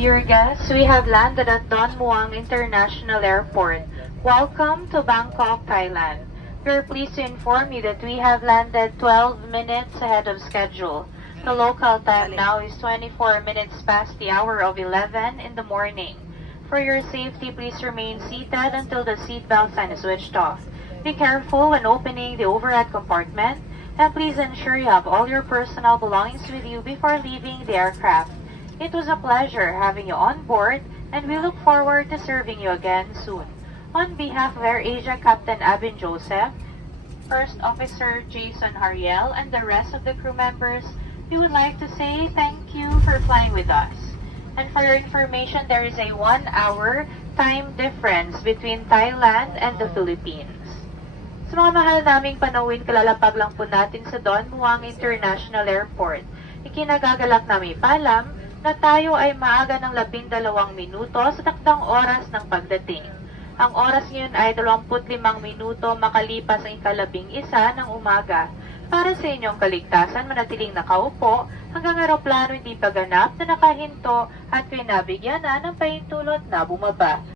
Dear guests, we have landed at Don Muang International Airport. Welcome to Bangkok, Thailand. We are pleased to inform you that we have landed 12 minutes ahead of schedule. The local time now is 24 minutes past the hour of 11 in the morning. For your safety, please remain seated until the seatbelt sign is switched off. Be careful when opening the overhead compartment, and please ensure you have all your personal belongings with you before leaving the aircraft. It was a pleasure having you on board, and we look forward to serving you again soon. On behalf of AirAsia Captain Abin Joseph, First Officer Jason Hariel, and the rest of the crew members, we would like to say thank you for flying with us. And for your information, there is a 1-hour time difference between Thailand and the Philippines. Sa mga mahal naming panawin, kalalapag lang po natin sa Don Muang International Airport. Ikinagagalak namin paalam na tayo ay maaga ng 12 minuto sa takdang oras ng pagdating. Ang oras ngayon ay 25 minuto makalipas ang ika-11 ng umaga. Para sa inyong kaligtasan, manatiling nakaupo hanggang eroplano hindi paganap na nakahinto at kayo nabigyan na ng pahintulot na bumaba.